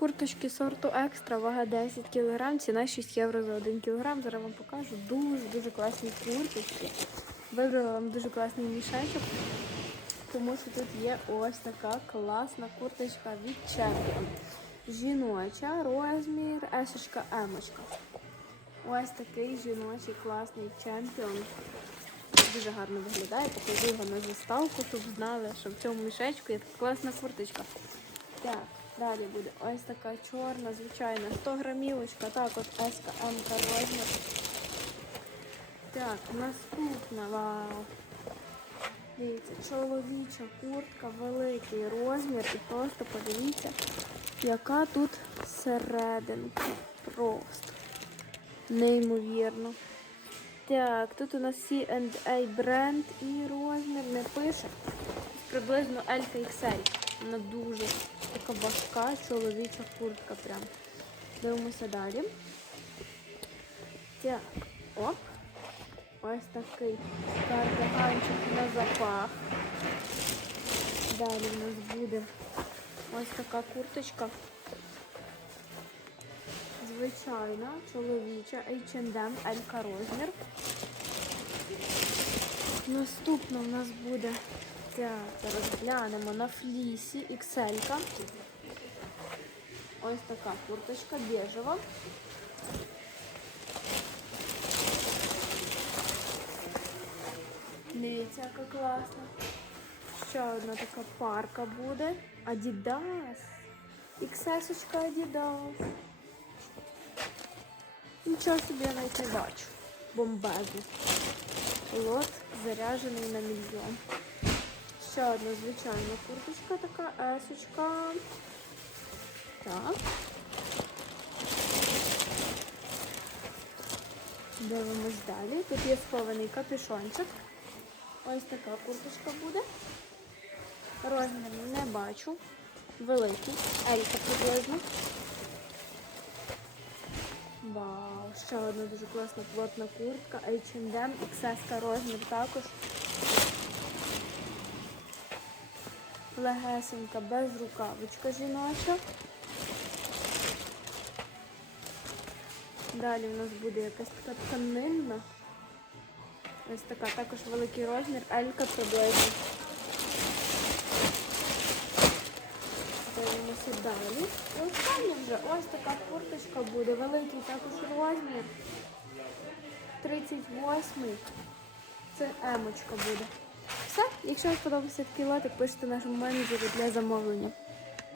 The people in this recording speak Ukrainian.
курточки сорту екстра, вага 10 кг, ціна 6 євро за 1 кг. Зараз вам покажу дуже-дуже класні курточки. Вибрала вам дуже класний мішечок, тому що тут є ось така класна курточка від Champion. Жіноча, розмір, есочка, емочка. Ось такий жіночий класний чемпіон. Дуже гарно виглядає, покажу його на заставку, щоб знали, що в цьому мішечку є така класна курточка. Так, далі буде ось така чорна, звичайна 100 грамівочка, так от СКМ розмір. Так, наступна, вау. Дивіться, чоловіча куртка, великий розмір і просто подивіться, яка тут серединка. Просто неймовірно. Так, тут у нас C&A бренд і розмір не пише. Приблизно XL. Вона дуже така важка чоловіча куртка прям. Дивимося далі. Так, оп. Ось такий кардиганчик на запах. Далі у нас буде ось така курточка. Звичайна, чоловіча, H&M, L розмір. Наступна у нас буде, так, зараз глянемо на флісі XL. -ка. Ось така курточка біжева. Дивіться, яка класна. Ще одна така парка буде. Adidas. XS-очка Adidas. Нічого собі я навіть не бачу. Бомбезно. Лот заряджений на мільйон. Ще одна звичайна курточка, така есочка. Так. Дивимось далі. Тут є схований капюшончик. Ось така курточка буде. Розмір не бачу. Великий. Елька приблизно. Вау, ще одна дуже класна плотна куртка. H&M, XS розмір також. Легесенька, без рукавичка жіноча. Далі у нас буде якась така тканинна. Ось така, також великий розмір, Елька приблизно. Дивимося далі. І останнє вже ось така курточка буде. Великий також розмір. 38 Це емочка буде. Все, якщо вам сподобався такий лотик, пишете нашому менеджеру для замовлення.